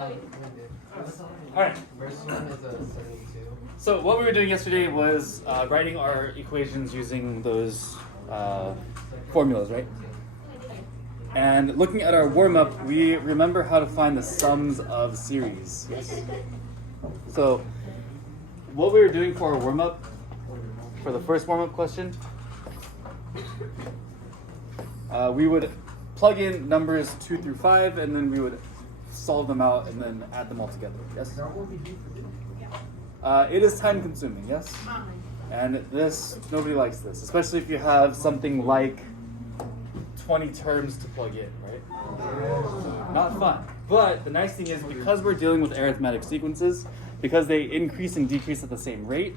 All right. First one is a 72. So what we were doing yesterday was writing our equations using those formulas, right? And looking at our warm-up, we remember how to find the sums of series. Yes. So what we were doing for our warm-up, for the first warm-up question, we would plug in numbers 2 through 5, and then we would solve them out and then add them all together. Yes? It is time consuming, yes? And this, nobody likes this, especially if you have something like 20 terms to plug in, right? Not fun. But the nice thing is, because we're dealing with arithmetic sequences, because they increase and decrease at the same rate,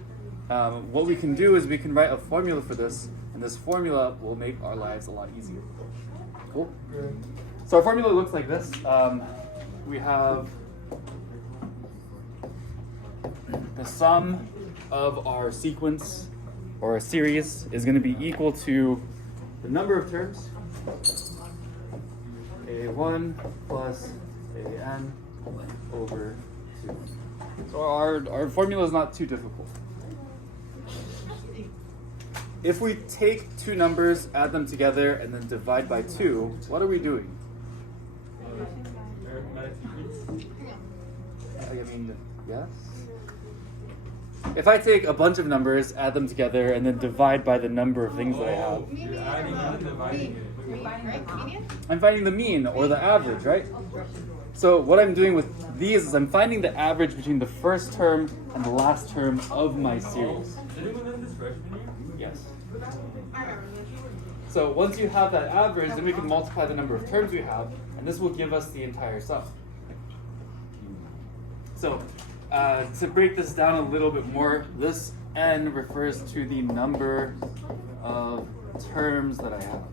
what we can do is we can write a formula for this, and this formula will make our lives a lot easier. Cool? So our formula looks like this. We have the sum of our sequence or a series is going to be equal to the number of terms, a1 plus an over 2. So our formula is not too difficult. If we take two numbers, add them together, and then divide by 2, what are we doing? I mean, yes? If I take a bunch of numbers, add them together, and then divide by the number of things that I have, You're adding and dividing it. I'm finding the mean or the average, right? So what I'm doing with these is I'm finding the average between the first term and the last term of my series. Did anyone learn this freshman year? Yes. So once you have that average, then we can multiply the number of terms we have, and this will give us the entire sum. So to break this down a little bit more, this n refers to the number of terms that I have.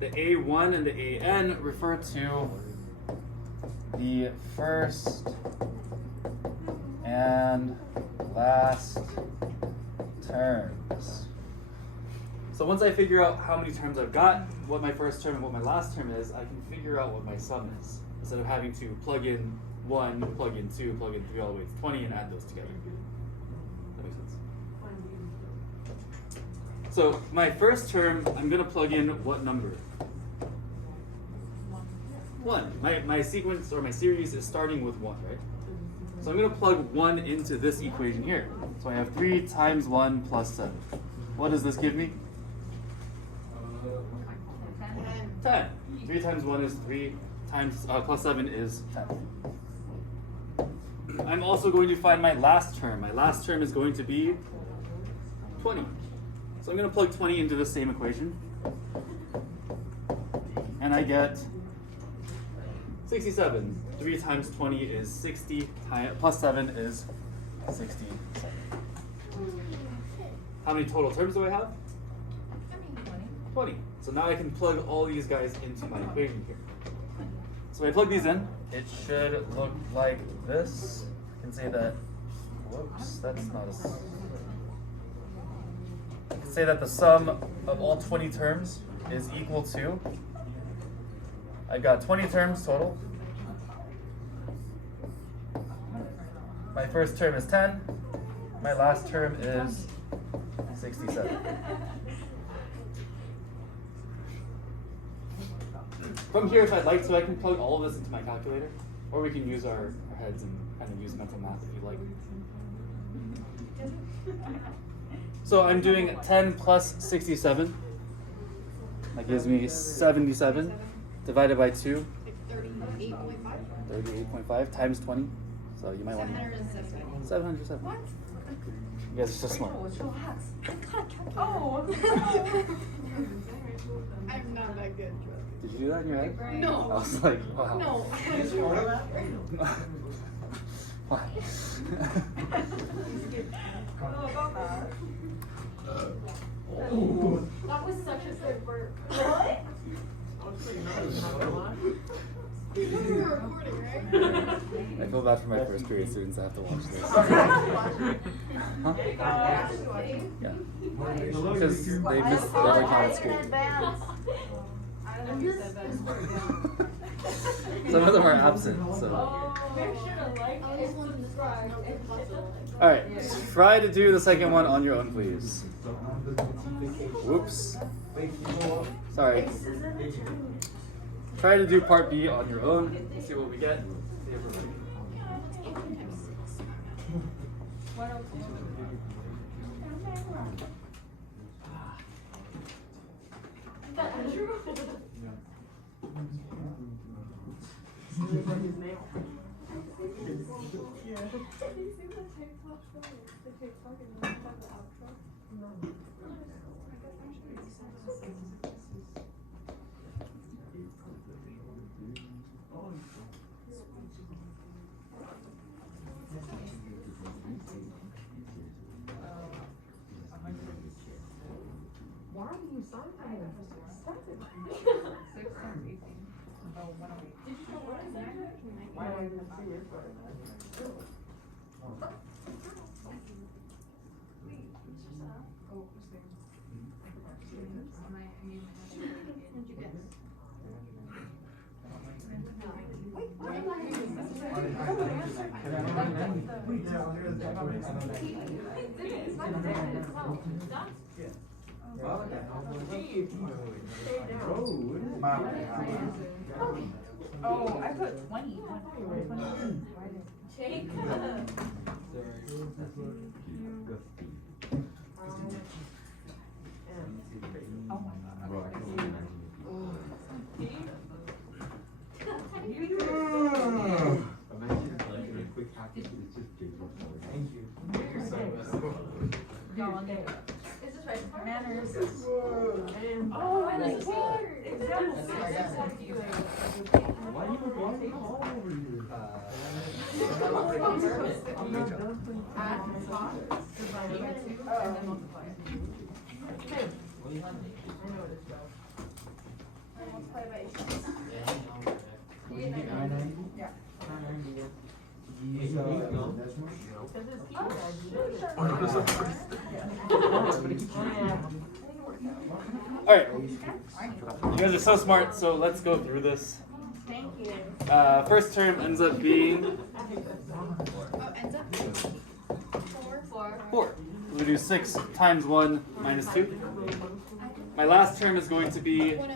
The a1 and the an refer to the first and last terms. So once I figure out how many terms I've got, what my first term and what my last term is, I can figure out what my sum is, instead of having to plug in 1, plug in 2, plug in 3 all the way to 20 and add those together. That makes sense? So my first term, I'm going to plug in what number? 1. My sequence or my series is starting with 1, right? So I'm going to plug 1 into this equation here. So I have 3 times 1 plus 7. What does this give me? 10. 3 times 1 is 3 times plus 7 is 10. I'm also going to find my last term. My last term is going to be 20. So I'm going to plug 20 into the same equation. And I get 67. 3 times 20 is 60, plus 7 is 67. How many total terms do I have? 20. So now I can plug all these guys into my equation here. So if I plug these in, it should look like this. I can say that, whoops, that's not a... I can say that the sum of all 20 terms is equal to, I've got 20 terms total. My first term is 10. My last term is 67. From here, if I'd like to, I can plug all of this into my calculator, or we can use our heads and kind of use mental math if you like. So I'm doing 10 plus 67. That gives me 77 divided by 2. 38.5 times 20. So you might want to. 707. What? You guys are so smart. Oh. I'm not that good. Did you do that in your head? No. I was like, wow. No. Why? That was such a good work. What? You're recording, right? I feel bad for my first period students that have to watch this. Huh? Yeah. Because they missed the other time at school. Some of them are absent. So. All right, try to do the second one on your own, please. Whoops. Sorry. Try to do part B on your own. See what we get. See if we're ready. Why do you sign for him? Stop it. 6 times 18. Oh, 108. Did you know what is that? Why do I even see it? Oh, I put 20. Jake. Oh my No, I'll get it. Is this right? Manners. Oh, I like What? it. Example 6 is up to you. Why you walking all over here? Add the top, divide by 2, and then multiply it. Multiply by 8. Yeah. All right. You guys are so smart. So let's go through this. Thank you. First term ends up being Oh, ends up 4. 4. We do 6 times 1 minus 2. My last term is going to be What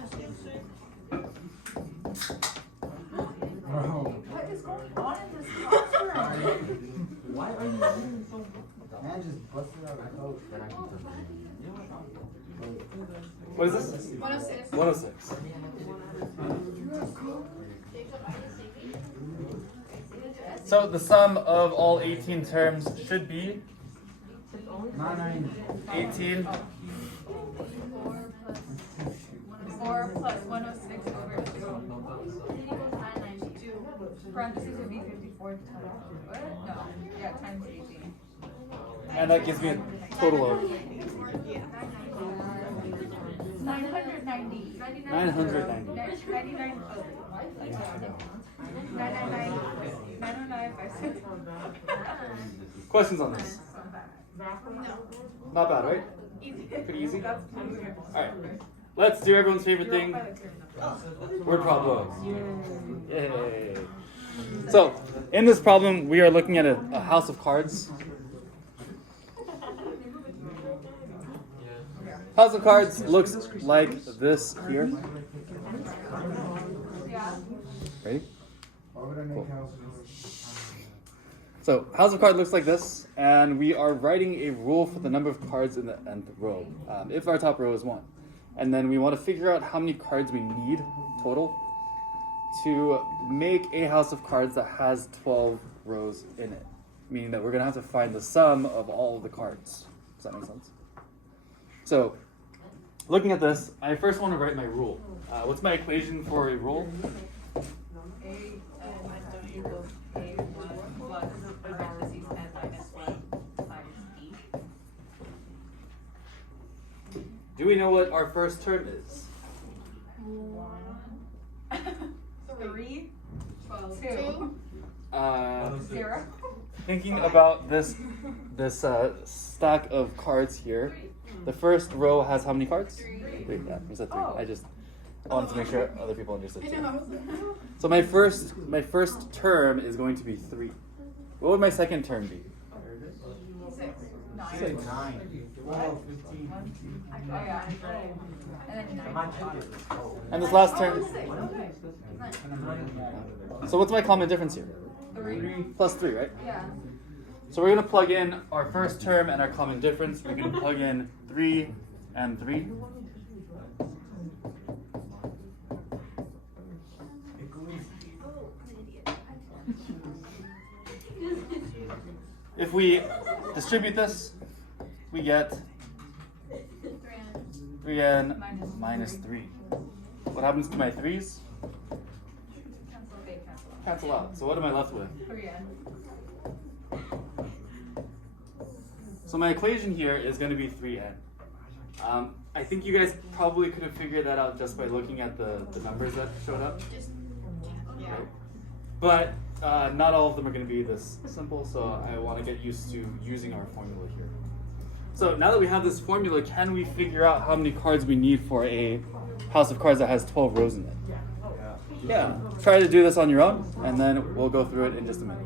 is going on in this classroom? Why are you moving so much? Man just busted out a coat that I can what is this? 106. 106. So the sum of all 18 terms should be 18 4 plus 106 over 2. Parentheses would be 54 times. What? No. Yeah, times 18. and that gives me a total of 990. 990. 99. Oh, 999. 909. 56. Questions on this? Not bad, right? Easy. Pretty easy? That's Alright. Let's do everyone's favorite thing. Word problems. Yay. So, in this problem, we are looking at a house of cards. House of cards looks like this here. Ready? Cool. So, house of cards looks like this, and we are writing a rule for the number of cards in the nth row, if our top row is 1. And then we want to figure out how many cards we need total to make a house of cards that has 12 rows in it. Meaning that we're going to have to find the sum of all of the cards. Does that make sense? So, looking at this, I first want to write my rule. What's my equation for a rule? A equals A1 plus parentheses 10 minus 1 times B. Do we know what our first term is? 3, 12. 2, 0. Thinking about this stack of cards here, the first row has how many cards? 3. Yeah, I said 3. I wanted to make sure other people understood I too. know. So my first term is going to be 3. What would my second term be? 6, 9. 6. 9, 12, 15. Oh yeah, right. And then 9. And this last term. Okay. So what's my common difference here? 3. Plus 3, right? Yeah. So we're going to plug in our first term and our common difference. We're going to plug in 3 and 3. If we distribute this, we get 3n minus 3. What happens to my 3's? Cancel out. So what am I left with? 3n. So my equation here is going to be 3n. I think you guys probably could have figured that out just by looking at the numbers that showed up. Just, yeah. But not all of them are going to be this simple, so I want to get used to using our formula here. So now that we have this formula, can we figure out how many cards we need for a house of cards that has 12 rows in it? Yeah. Try to do this on your own, and then we'll go through it in just a minute.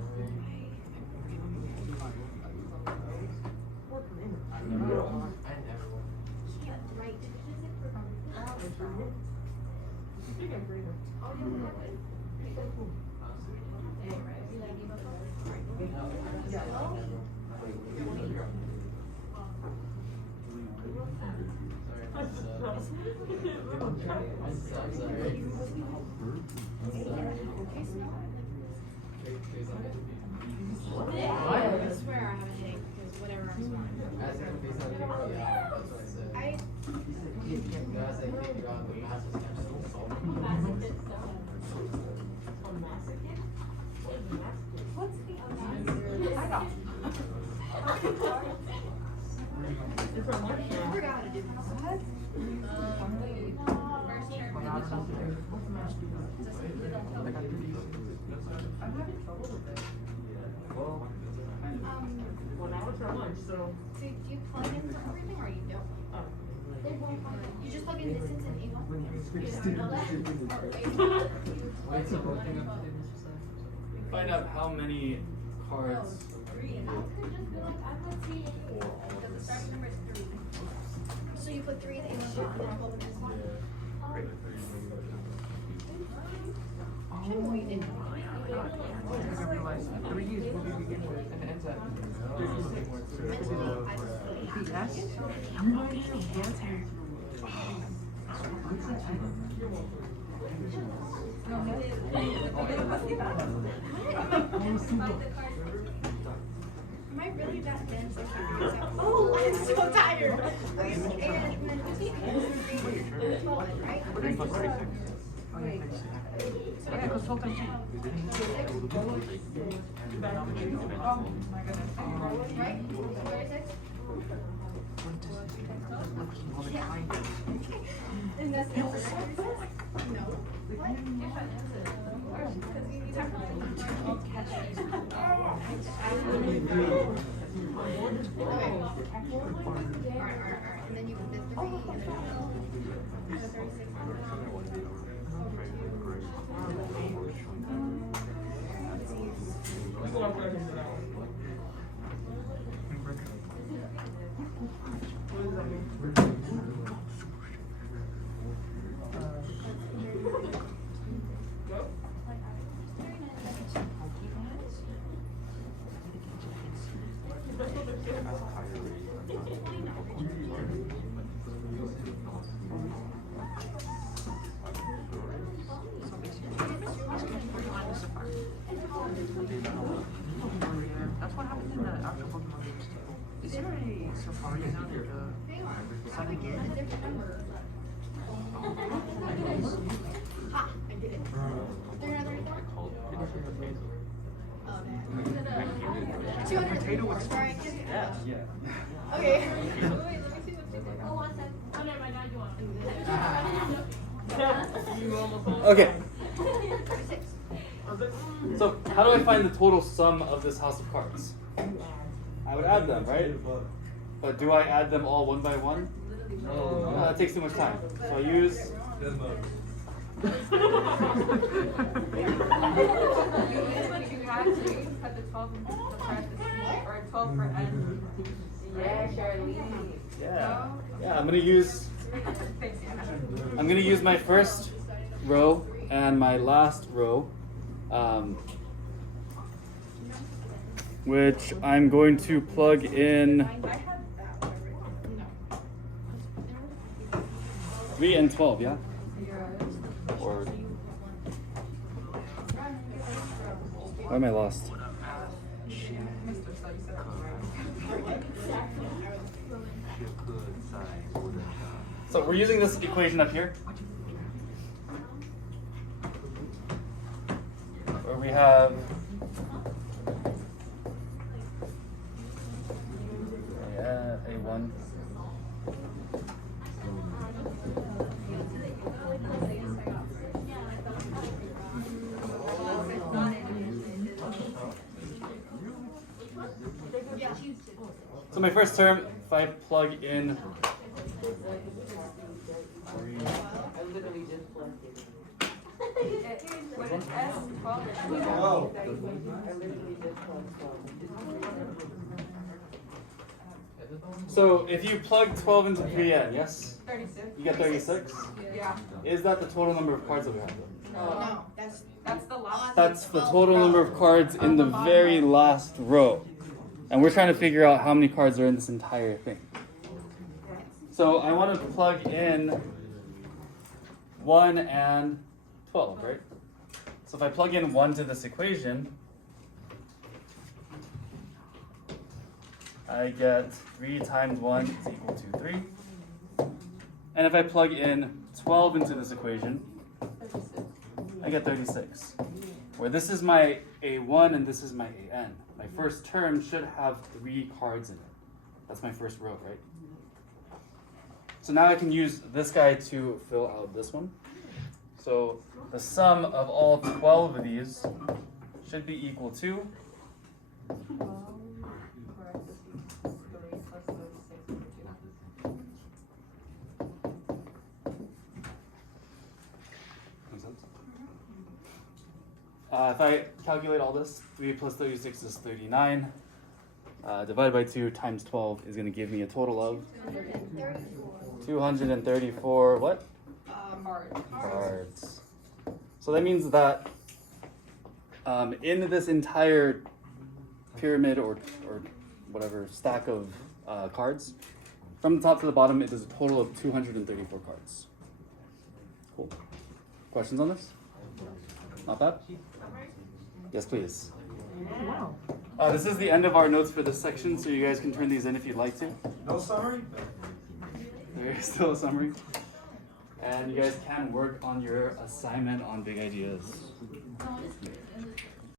I swear I have a headache because whatever I'm smiling. I forgot how to do this. First term and the software. I'm having trouble with it. Well, now it's our lunch, so. So do you plug in for everything or you don't? You just plug in distance and angle? You don't know that? Find out how many cards. Because the starting number is 3. So you put 3 in the angle and then pull the next one? I don't know what you did. Am I really that dense? Oh, I'm so tired. Okay, and then 15 and 12, right? 3 plus 36. Wait. Oh my goodness. Right? 36? Yeah. And that's the answer, right? No. What? Because you technically catch it. Okay. Alright. And then you put the 3 and then the 36. That's what happens in the actual Pokemon games too. Is there a Safari now that They are. setting A in? different number. Ha! I did it. Is there another report? Oh, no. 204. Sorry, I can't. Yeah. Okay. Wait, let me see what she did. Oh, one second. Oh, never mind. Now you want. Okay. 36. So how do I find the total sum of this house of cards? I would add them, right? But do I add them all one by one? No, that takes too much time. So I use what you had to put the 12 in the parentheses, or 12 for n. Yeah, Charlene. Yeah. Yeah, I'm gonna use my first row and my last row, which I'm going to plug in 3 and 12, yeah? Or why am I lost? So we're using this equation up here, where we have A1. So my first term, if I plug in 3. I literally just plugged it. What is S? 12 or 12? Whoa. I literally just plugged 12. So if you plug 12 into 3n, yes? 36. You get 36? Yeah. Is that the total number of cards that we have? No, That's the last. That's the total number of cards in the very last row. And we're trying to figure out how many cards are in this entire thing. So I want to plug in 1 and 12, right? So if I plug in 1 to this equation, I get 3 times 1 is equal to 3. And if I plug in 12 into this equation, I get 36. Where this is my A1 and this is my AN. My first term should have 3 cards in it. That's my first row, right? So now I can use this guy to fill out this one. So the sum of all 12 of these should be equal to 'If I calculate all this, 3 plus 36 is 39. Divided by 2 times 12 is going to give me a total of 234 what? Cards. So that means that in this entire pyramid or whatever stack of cards, from the top to the bottom, it is a total of 234 cards. Cool. Questions on this? Not bad? Yes, please. Wow. This is the end of our notes for this section, so you guys can turn these in if you'd like to. No summary? There is still a summary. And you guys can work on your assignment on big ideas.